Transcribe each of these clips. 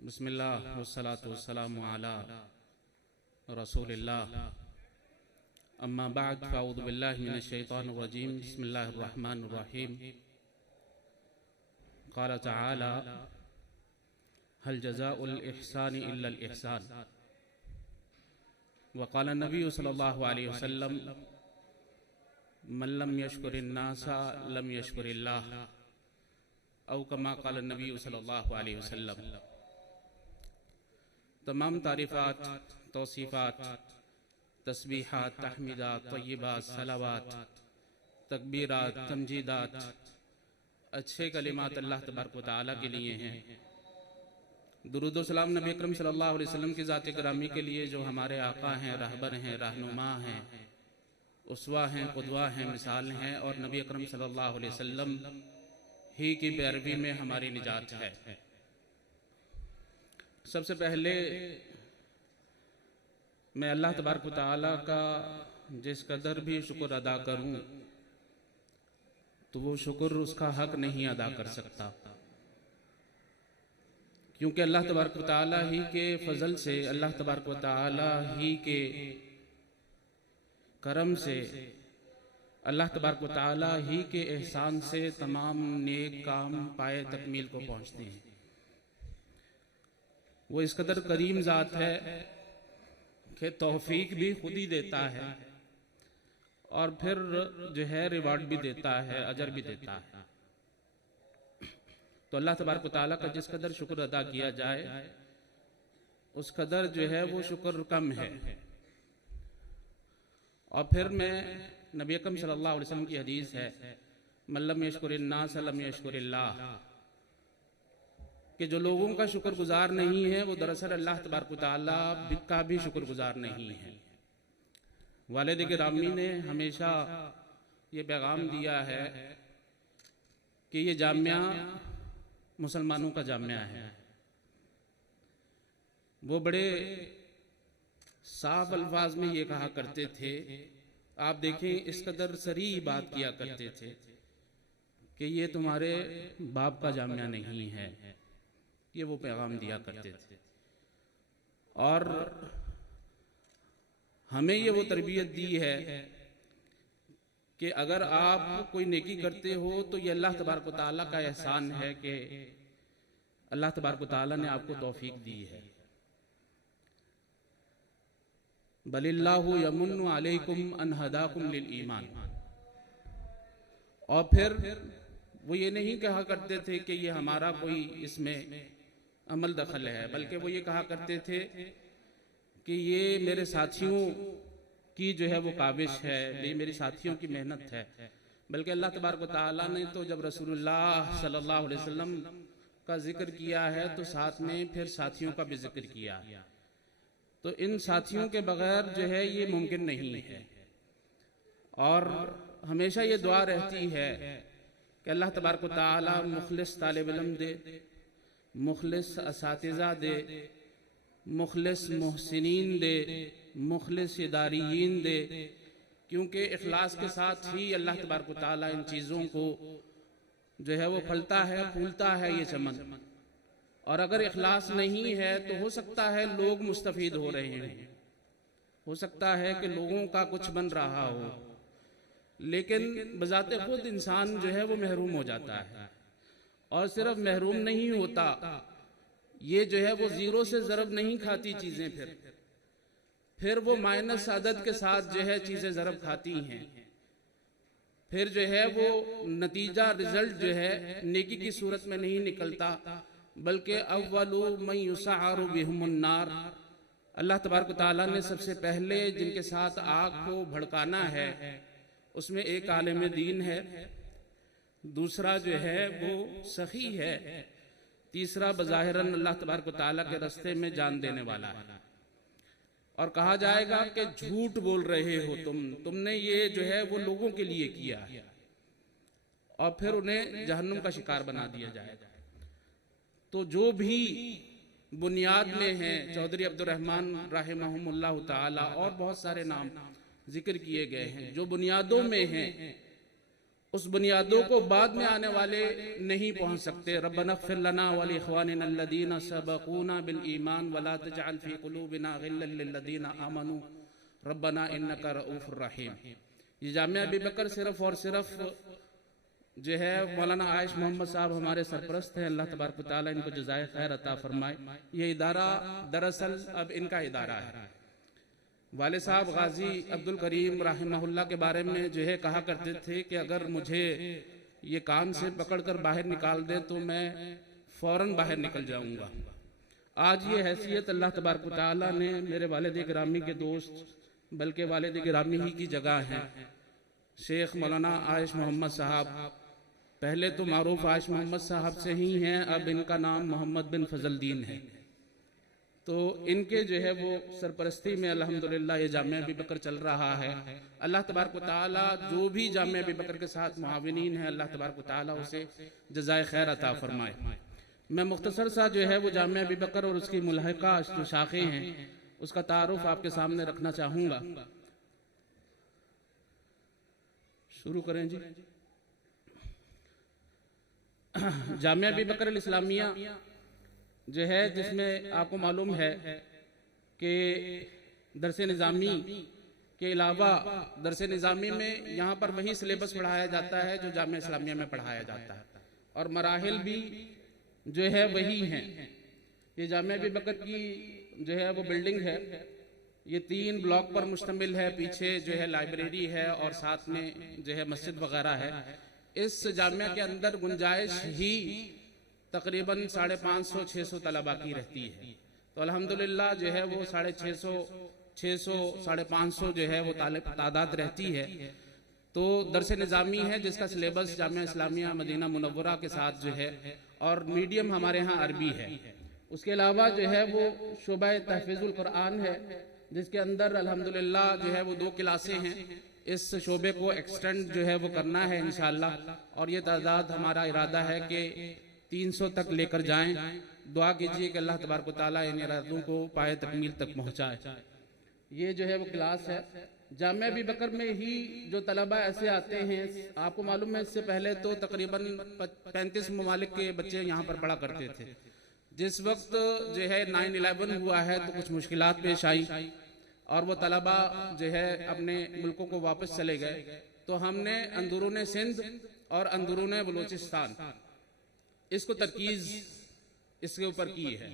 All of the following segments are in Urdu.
بسم اللہ والصلاة والسلام علی رسول اللہ اما بعد فاعوذ باللہ من الشیطان الرجیم بسم اللہ الرحمن الرحیم قال تعالی هل جزاء الإحسان إلا الإحسان وقال النبی صلی اللہ علیہ وسلم من لم يشکر الناس لم يشکر اللہ او کما قال النبی صلی اللہ علیہ وسلم۔ تمام تعریفات، توصیفات، تسبیحات، تحمیدات، طیبات، صلوات، تکبیرات، تمجیدات، اچھے کلمات اللہ تبارک و تعالیٰ کے لیے ہیں۔ درود و سلام نبی اکرم صلی اللہ علیہ وسلم کی ذات گرامی کے لیے جو ہمارے آقا ہیں، رہبر ہیں، رہنما ہیں، اسوہ ہیں، قدوہ ہیں، مثال ہیں، اور نبی اکرم صلی اللہ علیہ وسلم ہی کی پیروی میں ہماری نجات ہے۔ سب سے پہلے میں اللہ تبارک و تعالیٰ کا جس قدر بھی شکر ادا کروں تو وہ شکر اس کا حق نہیں ادا کر سکتا، کیونکہ اللہ تبارک و تعالیٰ ہی کے فضل سے، اللہ تبارک و تعالیٰ ہی کے کرم سے، اللہ تبارک و تعالیٰ ہی کے احسان سے تمام نیک کام پائے تکمیل کو پہنچتے ہیں۔ وہ اس قدر کریم ذات ہے کہ توفیق بھی خود ہی دیتا ہے اور پھر جو ہے ریوارڈ بھی دیتا ہے، اجر بھی دیتا ہے۔ تو اللہ تبارک و تعالیٰ کا جس قدر شکر ادا کیا جائے اس قدر جو ہے وہ شکر کم ہے۔ اور پھر میں نبی اکرم صلی اللہ علیہ وسلم کی حدیث ہے من لم یشکر الناس لم یشکر اللہ، کہ جو لوگوں کا شکر گزار نہیں ہے وہ دراصل اللہ تبارک و تعالیٰ کا بھی شکر گزار نہیں ہے۔ والد گرامی نے ہمیشہ یہ پیغام دیا ہے کہ یہ جامعہ مسلمانوں کا جامعہ ہے۔ وہ بڑے صاف الفاظ میں یہ کہا کرتے تھے، آپ دیکھیں اس قدر صریح بات کیا کرتے تھے کہ یہ تمہارے باپ کا جامعہ نہیں ہے، یہ وہ پیغام دیا کرتے تھے۔ اور ہمیں یہ وہ تربیت دی ہے کہ اگر آپ کوئی نیکی کرتے ہو تو یہ اللہ تبارک و تعالیٰ کا احسان ہے کہ اللہ تبارک و تعالیٰ نے آپ کو توفیق دی ہے۔ بل اللہ یمن علیکم ان ہداکم للایمان۔ اور پھر وہ یہ نہیں کہا کرتے تھے کہ یہ ہمارا کوئی اس میں عمل دخل ہے، بلکہ وہ یہ کہا کرتے تھے کہ یہ میرے ساتھیوں کی جو ہے وہ کاوش ہے، یہ میری ساتھیوں کی محنت ہے۔ بلکہ اللہ تبارک و تعالیٰ نے تو جب رسول اللہ صلی اللہ علیہ وسلم کا ذکر کیا ہے تو ساتھ میں پھر ساتھیوں کا بھی ذکر کیا، تو ان ساتھیوں کے بغیر جو ہے یہ ممکن نہیں ہے۔ اور ہمیشہ یہ دعا رہتی ہے کہ اللہ تبارک و تعالیٰ مخلص طالب علم دے، مخلص اساتذہ دے، مخلص محسنین دے، مخلص اداریین دے، کیونکہ اخلاص کے ساتھ ہی اللہ تبارک و تعالیٰ ان چیزوں کو جو ہے وہ پھلتا ہے، پھولتا ہے یہ چمن۔ اور اگر اخلاص نہیں ہے تو ہو سکتا ہے لوگ مستفید ہو رہے ہیں، ہو سکتا ہے کہ لوگوں کا کچھ بن رہا ہو، لیکن بذات خود انسان جو ہے وہ محروم ہو جاتا ہے۔ اور صرف محروم نہیں ہوتا، یہ جو ہے وہ زیرو سے ضرب نہیں کھاتی چیزیں، پھر وہ مائنس عدد کے ساتھ جو ہے چیزیں ضرب کھاتی ہیں، پھر جو ہے وہ نتیجہ رزلٹ جو ہے نیکی کی صورت میں نہیں نکلتا، بلکہ اول من یسعر بہم النار، اللہ تبارک و تعالیٰ نے سب سے پہلے جن کے ساتھ آگ کو بھڑکانا ہے اس میں ایک عالم دین ہے، دوسرا جو ہے وہ سخی ہے، تیسرا بظاہراً اللہ تبارک و تعالیٰ کے رستے میں جان دینے والا ہے۔ اور کہا جائے گا کہ جھوٹ بول رہے ہو تم نے یہ جو ہے وہ لوگوں کے لیے کیا، اور پھر انہیں جہنم کا شکار بنا دیا جائے گا۔ تو جو بھی بنیاد میں ہیں، چودھری عبد الرحمن رحمہم اللہ تعالی اور بہت سارے نام ذکر کیے گئے ہیں، جو بنیادوں میں ہیں اس بنیادوں کو بعد میں آنے والے نہیں پہنچ سکتے. ربنا اغفر لنا ولاخواننا الذین سبقونا بالایمان ولا تجعل فی قلوبنا غلا للذین آمنوا ربنا انک رؤوف الرحیم. یہ جامعہ ابی بکر صرف اور صرف جو ہے مولانا عائش محمد صاحب ہمارے سرپرست ہیں. اللہ تبارک و تعالیٰ ان کو جزائے خیر عطا فرمائے. یہ ادارہ دراصل اب ان کا ادارہ ہے. والد صاحب غازی عبد الکریم رحمہ اللہ کے بارے میں جو ہے کہا کرتے تھے کہ اگر مجھے یہ کان سے پکڑ کر باہر نکال دے تو میں فوراً باہر نکل جاؤں گا. آج یہ حیثیت اللہ تبارک و تعالیٰ نے میرے والد گرامی کے دوست بلکہ والد گرامی ہی کی جگہ ہیں شیخ مولانا عائش محمد صاحب. پہلے تو معروف عائش محمد صاحب سے ہی ہیں, اب ان کا نام محمد بن فضل الدین ہے. تو ان کے جو ہے وہ سرپرستی میں الحمدللہ یہ جامعہ ابی بکر چل رہا ہے. اللہ تبارک و تعالیٰ جو بھی جامعہ ابی بکر کے ساتھ معاونین ہیں اللہ تبارک و تعالیٰ اسے جزائے خیر عطا فرمائے. میں مختصر سا جو ہے وہ جامعہ ابی بکر اور اس کی ملحقہ جو شاخیں ہیں اس کا تعارف آپ کے سامنے رکھنا چاہوں گا. شروع کریں جی. جامعہ ابی بکر الاسلامیہ جو ہے جس میں آپ کو معلوم ہے کہ درس نظامی کے علاوہ درس نظامی میں یہاں پر وہی سلیبس پڑھایا جاتا ہے جو جامعہ اسلامیہ میں پڑھایا جاتا ہے اور مراحل بھی جو ہے وہی ہیں. یہ جامعہ ابی بکر کی جو ہے وہ بلڈنگ ہے. یہ 3 بلاک پر مشتمل ہے. پیچھے جو ہے لائبریری ہے اور ساتھ میں جو ہے مسجد وغیرہ ہے. اس جامعہ کے اندر گنجائش ہی تقریباً 550-600 طلباء کی رہتی ہے. تو الحمدللہ جو ہے وہ 650 جو ہے وہ تعداد رہتی ہے. تو درس نظامی ہے جس کا سلیبس جامعہ اسلامیہ مدینہ منورہ کے ساتھ جو ہے اور میڈیم ہمارے ہاں عربی ہے. اس کے علاوہ جو ہے وہ شعبہ تحفیظ القرآن ہے جس کے اندر الحمدللہ جو ہے وہ 2 کلاسیں ہیں. اس شعبے کو ایکسٹینڈ جو ہے وہ کرنا ہے انشاءاللہ اور یہ تعداد ہمارا ارادہ ہے کہ 300 تک لے کر جائیں. دعا کیجئے کہ اللہ تبارک و تعالیٰ ان ارادوں کو پائے تکمیل تک پہنچائے. یہ جو ہے وہ کلاس ہے. جامعہ ابی بکر میں ہی جو طلبہ ایسے آتے ہیں آپ کو معلوم ہے اس سے پہلے تو تقریباً 35 ممالک کے بچے یہاں پر پڑھا کرتے تھے. جس وقت جو ہے 9/11 ہوا ہے تو کچھ مشکلات پیش آئی اور وہ طلبہ جو ہے اپنے ملکوں کو واپس چلے گئے. تو ہم نے اندرون سندھ اور اندرون بلوچستان اس کو ترکیز اس کے اوپر کی ہے.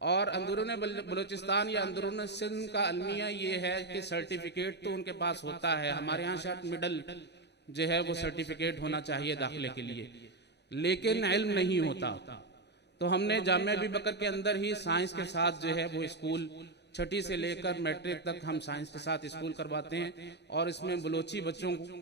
اور اندرون بلوچستان یا اندرون سندھ کا المیہ یہ ہے کہ سرٹیفکیٹ تو ان کے پاس ہوتا ہے. ہمارے ہاں شاید مڈل جو ہے وہ سرٹیفکیٹ ہونا چاہیے داخلے کے لیے لیکن علم نہیں ہوتا. تو ہم نے جامعہ ابی بکر کے اندر ہی سائنس کے ساتھ جو ہے وہ اسکول 6ٹھی سے لے کر میٹرک تک ہم سائنس کے ساتھ اسکول کرواتے ہیں اور اس میں بلوچی بچوں کو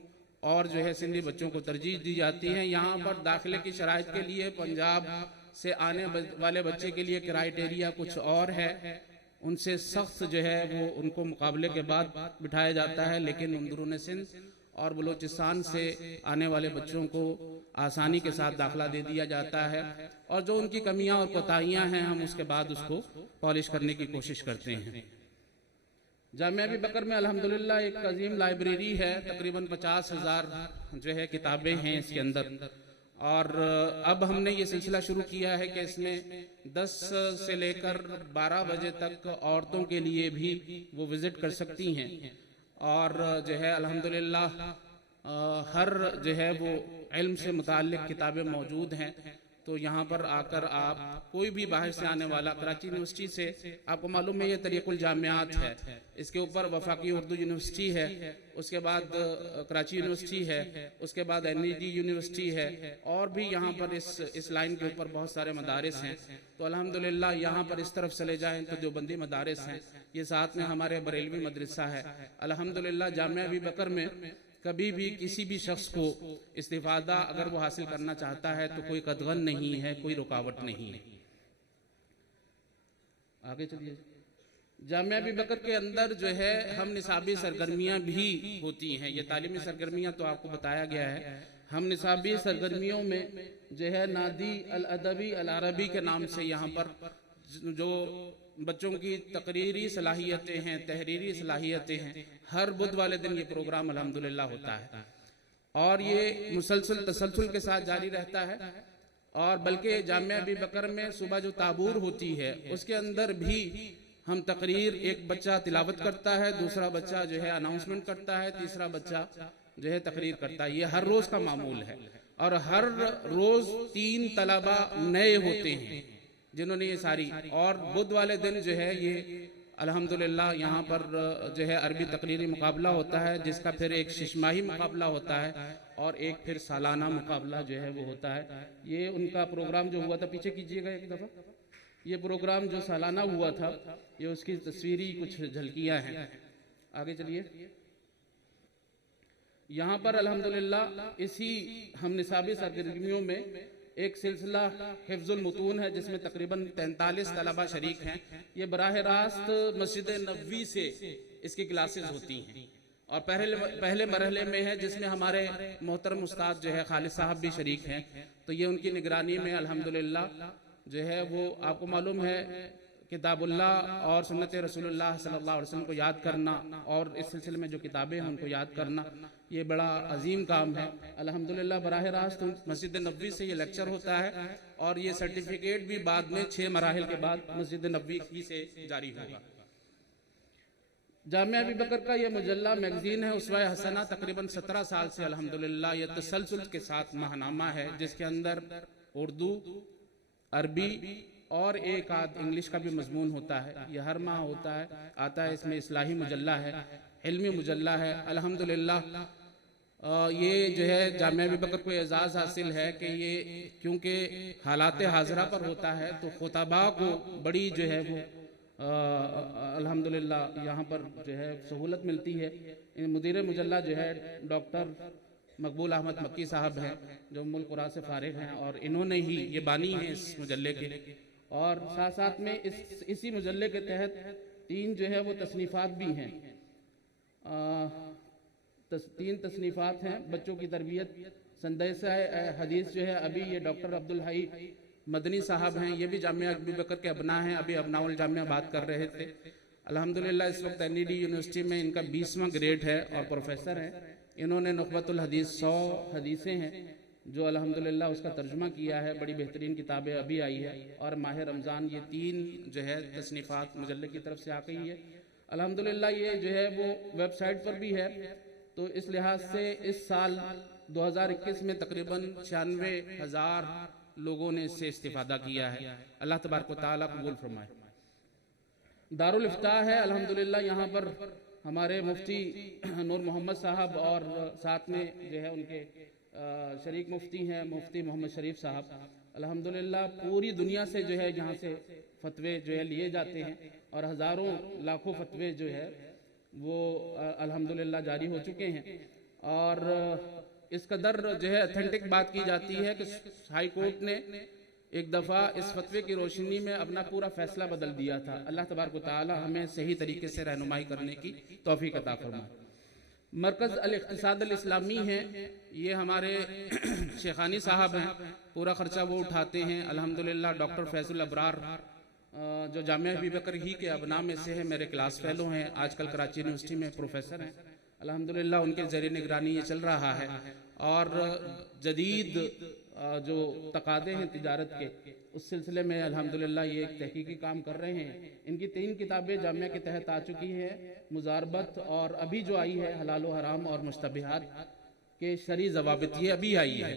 اور جو ہے سندھی بچوں کو ترجیح دی جاتی ہے. یہاں پر داخلے کی شرائط کے لیے پنجاب سے آنے والے بچے کے لیے کرائیٹیریا کچھ اور ہے. ان سے سخت جو ہے وہ ان کو مقابلے کے بعد بٹھایا جاتا ہے لیکن اندرون سندھ اور بلوچستان سے آنے والے بچوں کو آسانی کے ساتھ داخلہ دے دیا جاتا ہے اور جو ان کی کمیاں اور کوتاہیاں ہیں ہم اس کے بعد اس کو پالش کرنے کی کوشش کرتے ہیں. جامعہ ابی بکر میں الحمدللہ ایک عظیم لائبریری ہے. تقریباً 50,000 جو ہے کتابیں ہیں اس کے اندر اور اب ہم نے یہ سلسلہ شروع کیا ہے کہ اس میں 10 سے لے کر 12 بجے تک عورتوں کے لیے بھی وہ وزٹ کر سکتی ہیں اور جو ہے الحمدللہ ہر جو ہے وہ علم سے متعلق کتابیں موجود ہیں. تو یہاں پر آ کر آپ کوئی بھی باہر سے آنے والا کراچی یونیورسٹی سے آپ کو معلوم ہے یہ طریق الجامعات ہے. اس کے اوپر وفاقی اردو یونیورسٹی ہے, اس کے بعد کراچی یونیورسٹی ہے, اس کے بعد NED یونیورسٹی ہے اور بھی یہاں پر اس لائن کے اوپر بہت سارے مدارس ہیں. تو الحمدللہ یہاں پر اس طرف چلے جائیں تو دیوبندی مدارس ہیں. یہ ساتھ میں ہمارے بریلوی مدرسہ ہے. الحمدللہ جامعہ ابی بکر میں کبھی بھی کسی بھی شخص کو استفادہ اگر وہ حاصل کرنا چاہتا ہے تو کوئی قدغن نہیں ہے, کوئی رکاوٹ نہیں ہے. آگے چلیے. جامعہ ابی بکر کے اندر جو ہے ہم نصابی سرگرمیاں بھی ہوتی ہیں. یہ تعلیمی سرگرمیاں تو آپ کو بتایا گیا ہے. ہم نصابی سرگرمیوں میں جو ہے نادی الادبی العربی کے نام سے یہاں پر جو بچوں کی تقریری صلاحیتیں ہیں, تحریری صلاحیتیں ہیں, ہر بدھ والے دن یہ پروگرام الحمدللہ ہوتا ہے. اور یہ مسلسل تسلسل کے ساتھ جاری رہتا ہے، اور بلکہ جامعہ ابی بکر میں صبح جو تعبور ہوتی ہے اس کے اندر بھی ہم تقریر، ایک بچہ تلاوت کرتا ہے، دوسرا بچہ جو ہے اناؤنسمنٹ کرتا ہے، تیسرا بچہ جو ہے تقریر کرتا ہے. یہ ہر روز کا معمول ہے، اور ہر روز 3 طلبہ نئے ہوتے ہیں جنہوں نے یہ ساری، اور بدھ والے دن جو ہے یہ الحمدللہ یہاں پر جو ہے عربی تقریری مقابلہ ہوتا ہے، جس کا پھر ایک ششماہی مقابلہ ہوتا ہے، اور ایک پھر سالانہ مقابلہ جو ہے وہ ہوتا ہے. یہ ان کا پروگرام جو ہوا تھا، پیچھے کیجئے گا ایک دفعہ، یہ پروگرام جو سالانہ ہوا تھا یہ اس کی تصویری کچھ جھلکیاں ہیں. آگے چلیے. یہاں پر الحمدللہ اسی ہم نصابی سرگرمیوں میں ایک سلسلہ حفظ المتون ہے جس میں تقریباً 43 طلبہ شریک ہیں. یہ براہ راست مسجد نبوی سے اس کی کلاسز ہوتی ہیں، اور پہلے مرحلے میں ہے جس میں ہمارے محترم استاد جو ہے خالد صاحب بھی شریک ہیں. تو یہ ان کی نگرانی میں الحمدللہ جو ہے وہ آپ کو معلوم ہے کتاب اللہ اور سنت رسول اللہ صلی اللہ علیہ وسلم کو یاد کرنا، اور اس سلسلے میں جو کتابیں ہیں ان کو یاد کرنا، یہ بڑا عظیم کام ہے. الحمدللہ براہ راست مسجد نبوی سے یہ لیکچر ہوتا ہے، اور یہ سرٹیفکیٹ بھی بعد میں 6 مراحل کے بعد مسجد نبوی ہی سے جاری ہوگا. جامعہ ابی بکر کا یہ مجلہ میگزین ہے اسوہ حسنہ، تقریباً 17 سال سے الحمدللہ یہ تسلسل کے ساتھ ماہنامہ ہے، جس کے اندر اردو، عربی اور ایک آدھ انگلش کا بھی مضمون ہوتا ہے. یہ ہر ماہ ہوتا ہے، آتا ہے. اس میں اصلاحی مجلہ ہے، علمی مجلہ ہے. الحمدللہ یہ جو ہے جامعہ ابی بکر کو اعزاز حاصل ہے کہ یہ کیونکہ حالات حاضرہ پر ہوتا ہے تو خطباء کو بڑی جو ہے وہ الحمدللہ یہاں پر جو ہے سہولت ملتی ہے. مدیر مجلہ جو ہے ڈاکٹر مقبول احمد مکی صاحب ہیں جو ام القریٰ سے فارغ ہیں، اور انہوں نے ہی یہ بانی ہیں اس مجلے کے. اور ساتھ ساتھ میں اسی مجلے کے تحت 3 جو ہے وہ تصنیفات بھی ہیں. 3 تصنیفات ہیں بچوں کی تربیت. سندیسہ حدیث جو ہے ابھی یہ ڈاکٹر عبدالحی مدنی صاحب ہیں، یہ بھی جامعہ ابی بکر کے ابناء ہیں. ابھی ابناء الجامعہ بات کر رہے تھے. الحمدللہ اس وقت NED یونیورسٹی میں ان کا 20واں گریڈ ہے اور پروفیسر ہیں. انہوں نے نخبۃ الحدیث 100 حدیثیں ہیں جو الحمدللہ اس کا ترجمہ کیا ہے. بڑی بہترین کتابیں ابھی آئی ہے، اور ماہ رمضان یہ 3 جو ہے تصنیفات مجلے کی طرف سے آ گئی ہے. الحمدللہ یہ جو ہے وہ ویب سائٹ پر بھی ہے. تو اس لحاظ سے اس سال 2021 میں تقریباً 96,000 لوگوں نے اس سے استفادہ کیا ہے. اللہ تبارک و تعالیٰ قبول فرمائے. دارالافتاء ہے الحمدللہ. یہاں پر ہمارے مفتی نور محمد صاحب اور ساتھ میں جو ہے ان کے شریک مفتی ہیں مفتی محمد شریف صاحب. الحمدللہ پوری دنیا سے جو ہے یہاں سے فتوے جو ہے لیے جاتے ہیں، اور ہزاروں لاکھوں فتوے جو ہے وہ الحمدللہ جاری ہو چکے ہیں. اور اس قدر جو ہے اتھینٹک بات کی جاتی ہے کہ ہائی کورٹ نے ایک دفعہ اس فتوے کی روشنی میں اپنا پورا فیصلہ بدل دیا تھا. اللہ تبارک و تعالی ہمیں صحیح طریقے سے رہنمائی کرنے کی توفیق عطا فرمائے. مرکز الاقتصاد الاسلامی ہے، یہ ہمارے شیخانی صاحب ہیں، پورا خرچہ وہ اٹھاتے ہیں. الحمدللہ ڈاکٹر فیض الابرار جو جامعہ ابی بکر ہی کے ابناء میں سے ہیں، میرے کلاس فیلو ہیں، آج کل کراچی یونیورسٹی میں پروفیسر ہیں. الحمدللہ ان کے زیر نگرانی یہ چل رہا ہے. اور جدید جو تقاضے ہیں تجارت کے اس سلسلے میں الحمدللہ یہ ایک تحقیقی کام کر رہے ہیں. ان کی 3 کتابیں جامعہ کے تحت آ چکی ہیں، مزاربت، اور ابھی جو آئی ہے حلال و حرام اور مشتبہات کے شرعی ضوابط، یہ ابھی آئی ہے.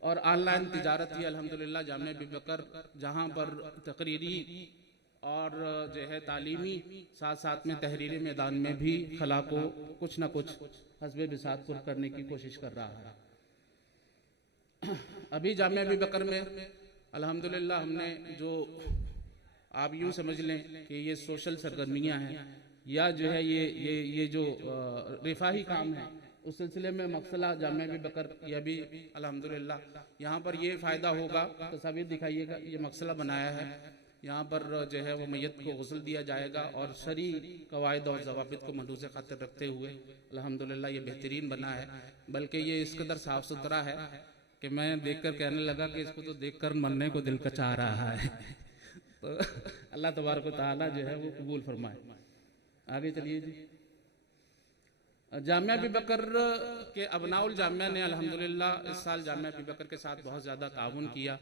اور آن لائن تجارت یہ الحمدللہ جامعہ ابی بکر جہاں پر تقریری اور جو ہے تعلیمی ساتھ ساتھ میں تحریری میدان میں بھی خلا کو کچھ نہ کچھ حسب بساط پر کرنے کی کوشش کر رہا ہے. ابھی جامعہ ابی بکر میں الحمدللہ ہم نے جو آپ یوں سمجھ لیں کہ یہ سوشل سرگرمیاں ہیں یا جو ہے یہ جو رفاہی کام ہے اس سلسلے میں مقصلہ جامعہ ابی بکر یہ بھی الحمدللہ یہاں پر یہ فائدہ ہوگا. تصاویر دکھائیے گا. یہ مقصلہ بنایا ہے، یہاں پر جو ہے وہ میت کو غسل دیا جائے گا اور شرعی قواعد اور ضوابط کو ملحوظ خاطر رکھتے ہوئے الحمدللہ یہ بہترین بنا ہے. بلکہ یہ اس قدر صاف ستھرا ہے کہ میں دیکھ کر کہنے لگا کہ اس کو تو دیکھ کر مرنے کو دل کچا رہا ہے. تو اللہ تبارک و تعالیٰ جو ہے وہ قبول فرمائے. آگے چلیے جی. جامعہ ابی بکر کے ابناء الجامعہ نے الحمدللہ اس سال جامعہ ابی بکر کے ساتھ بہت زیادہ تعاون کیا.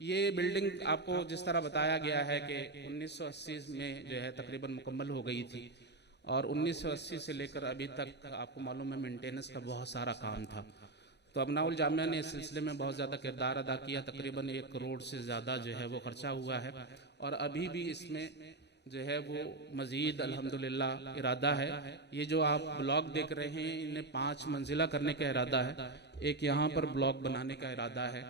یہ بلڈنگ آپ کو جس طرح بتایا گیا ہے کہ 1980 میں جو ہے تقریباً مکمل ہو گئی تھی، اور 1980 سے لے کر ابھی تک آپ کو معلوم ہے مینٹیننس کا بہت سارا کام تھا. تو ابناء الجامعہ نے اس سلسلے میں بہت زیادہ کردار ادا کیا. تقریباً 1 کروڑ سے زیادہ جو ہے وہ خرچہ ہوا ہے، اور ابھی بھی اس میں جو ہے وہ مزید الحمدللہ ارادہ ہے. یہ جو آپ بلاک دیکھ رہے ہیں انہیں 5 منزلہ کرنے کا ارادہ ہے. ایک یہاں پر بلاک بنانے کا ارادہ ہے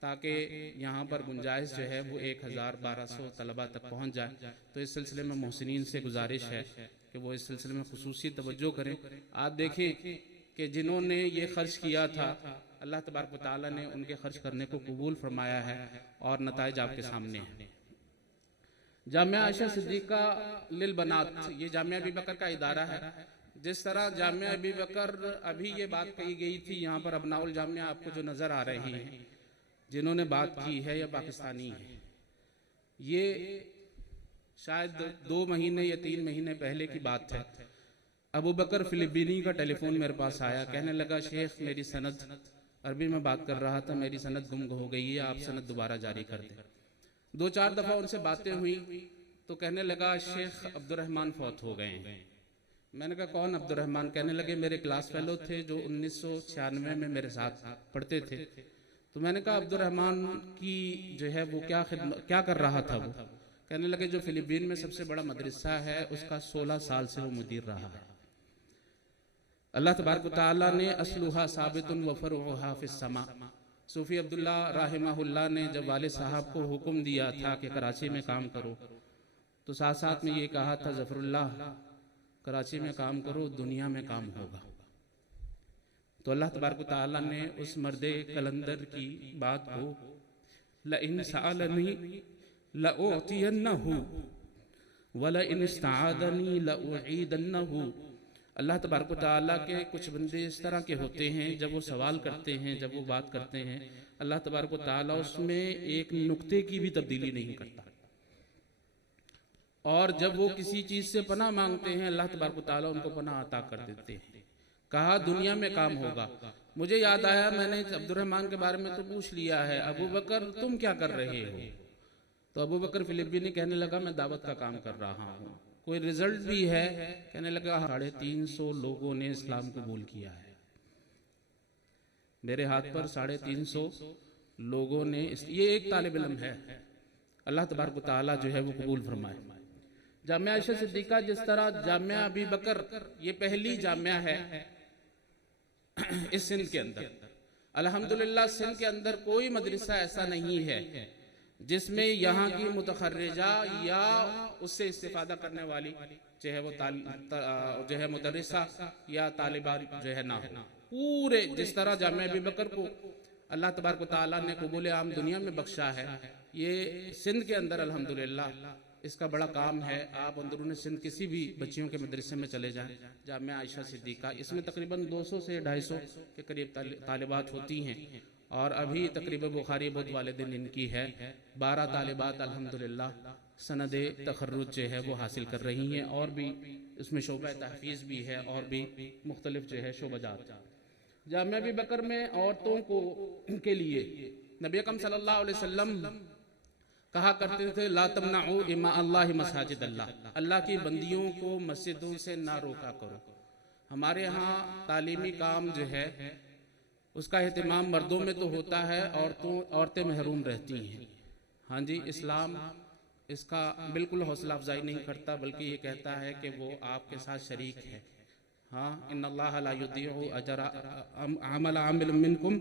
تاکہ یہاں پر گنجائش جو ہے وہ 1200 طلبہ تک پہنچ جائے. تو اس سلسلے میں محسنین سے گزارش ہے کہ وہ اس سلسلے میں خصوصی توجہ کریں. آپ دیکھیں کہ جنہوں نے یہ خرچ کیا تھا اللہ تبارک و تعالیٰ نے ان کے خرچ کرنے کو قبول فرمایا ہے، اور نتائج آپ کے سامنے ہیں. جامعہ عائشہ صدیقہ للبنات یہ جامعہ ابی بکر کا ادارہ ہے. جس طرح جامعہ ابی بکر ابھی یہ بات کہی گئی تھی، یہاں پر ابناء الجامعہ آپ کو جو نظر آ رہے ہیں جنہوں نے بات کی ہے یا پاکستانی ہے، یہ شاید 2 مہینے یا 3 مہینے پہلے کی بات ہے. ابو بکر فلپینی کا ٹیلی فون میرے پاس آیا، کہنے لگا شیخ میری سند، عربی میں بات کر رہا تھا، میری سند گم ہو گئی ہے، آپ سند دوبارہ جاری کر دیں. 2-4 دفعہ ان سے باتیں ہوئی تو کہنے لگا شیخ عبد الرحمن فوت ہو گئے ہیں. میں نے کہا کون عبد الرحمن؟ کہنے لگے میرے کلاس فیلو تھے جو 1996 میں میرے ساتھ پڑھتے تھے. تو میں نے کہا عبد الرحمن کی جو ہے وہ کیا کر رہا تھا وہ؟ کہنے لگے جو فلپین میں سب سے بڑا مدرسہ ہے اس کا 16 سال سے وہ مدیر رہا ہے. اللہ تبارک و تعالیٰ نے اصلها ثابت و فرعها فی السماء. صوفی عبداللہ رحمہ اللہ نے جب والد صاحب کو حکم دیا تھا کہ کراچی میں کام کرو تو ساتھ ساتھ میں یہ کہا تھا ظفر اللہ کراچی میں کام کرو، دنیا میں کام ہوگا. تو اللہ تبارک و تعالیٰ نے اس مرد کلندر کی بات کو لَإِنْ سَأَلَنِي لَأُعْطِيَنَّهُ وَلَإِنْ اسْتَعَاذَنِي لَأُعِيذَنَّهُ. اللہ تبارک و تعالیٰ کے کچھ بندے اس طرح کے ہوتے ہیں، جب وہ سوال کرتے ہیں، جب وہ بات کرتے ہیں، اللہ تبارک و تعالیٰ اس میں ایک نقطے کی بھی تبدیلی نہیں کرتا. اور جب وہ کسی چیز سے پناہ مانگتے ہیں اللہ تبارک و تعالیٰ ان کو پناہ عطا کر دیتے ہیں. کہا دنیا میں کام ہوگا. مجھے یاد آیا میں نے عبد الرحمن کے بارے میں تو پوچھ لیا ہے، ابو بکر تم کیا کر رہے ہو؟ تو ابو بکر فلپینی کہنے لگا میں دعوت کا کام کر رہا ہوں. کوئی رزلٹ بھی ہے؟ کہنے لگا 350 لوگوں نے اسلام قبول کیا ہے. میرے ہاتھ پر 350 لوگوں نے یہ ایک طالب علم ہے، اللہ تبارک و تعالیٰ جو ہے وہ قبول فرمائے. جامعہ عائشہ صدیقہ جس طرح جامعہ ابی بکر یہ پہلی جامعہ ہے اس سندھ کے اندر. الحمدللہ سندھ کے اندر کوئی مدرسہ ایسا نہیں ہے جس میں یہاں کی متخرجہ یا اس سے استفادہ کرنے والی جو ہے وہ جو ہے مدرسہ یا طالبان جو ہے نہ ہو. پورے جس طرح جامعہ ابی بکر کو اللہ تبارک و تعالیٰ نے قبول عام دنیا میں بخشا ہے، یہ سندھ کے اندر الحمدللہ اس کا بڑا کام ہے. آپ اندرون سندھ کسی بھی بچیوں کے مدرسے میں چلے جائیں، جامعہ عائشہ صدیقہ اس میں تقریباً 200 سے 250 کے قریب طالبات ہوتی ہیں. اور ابھی تقریباً بخاری بدھ والے دن ان کی ہے 12 طالبات الحمدللہ سند تخرج جو ہے وہ حاصل کر رہی ہیں، اور بھی اس میں شعبہ تحفیظ بھی ہے اور بھی مختلف جو ہے شعبہ جات. جامعہ ابی بکر میں عورتوں کو کے لیے نبی اکرم صلی اللہ علیہ وسلم کہا کرتے تھے لا تمنعوا اماء اللہ مساجد اللہ، اللہ کی بندیوں کو مسجدوں سے نہ روکا کرو. ہمارے ہاں تعلیمی کام جو ہے اس کا اہتمام مردوں میں تو ہوتا ہے، عورتیں محروم رہتی ہیں. ہاں جی، اسلام اس کا بالکل حوصلہ افزائی نہیں کرتا، بلکہ یہ کہتا ہے کہ وہ آپ کے ساتھ شریک ہے. ہاں ان اللہ لا یضیع اجر عمل عامل منکم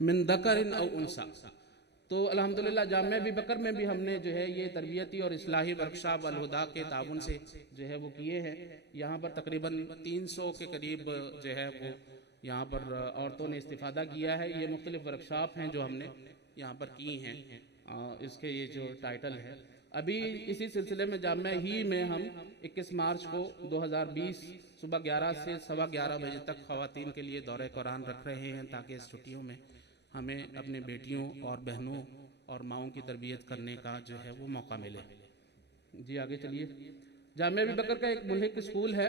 من ذکر او انثی. تو الحمدللہ جامعہ ابی بکر میں بھی ہم نے جو ہے یہ تربیتی اور اصلاحی ورکشاپ الہدا کے تعاون سے جو ہے وہ کیے ہیں. یہاں پر تقریباً 300 کے قریب جو ہے وہ یہاں پر عورتوں نے استفادہ کیا ہے. یہ مختلف ورکشاپ ہیں جو ہم نے یہاں پر کی ہیں. اس کے یہ جو ٹائٹل ہے ابھی اسی سلسلے میں جامعہ ہی میں ہم 21 مارچ کو 2020 صبح 11 سے 11:15 بجے تک خواتین کے لیے دورہ قرآن رکھ رہے ہیں تاکہ اس چھٹیوں میں ہمیں اپنے بیٹیوں اور بہنوں اور ماؤں کی تربیت کرنے کا جو ہے وہ موقع ملے. جی آگے چلیے. جامعہ ابی بکر کا ایک ملحق اسکول ہے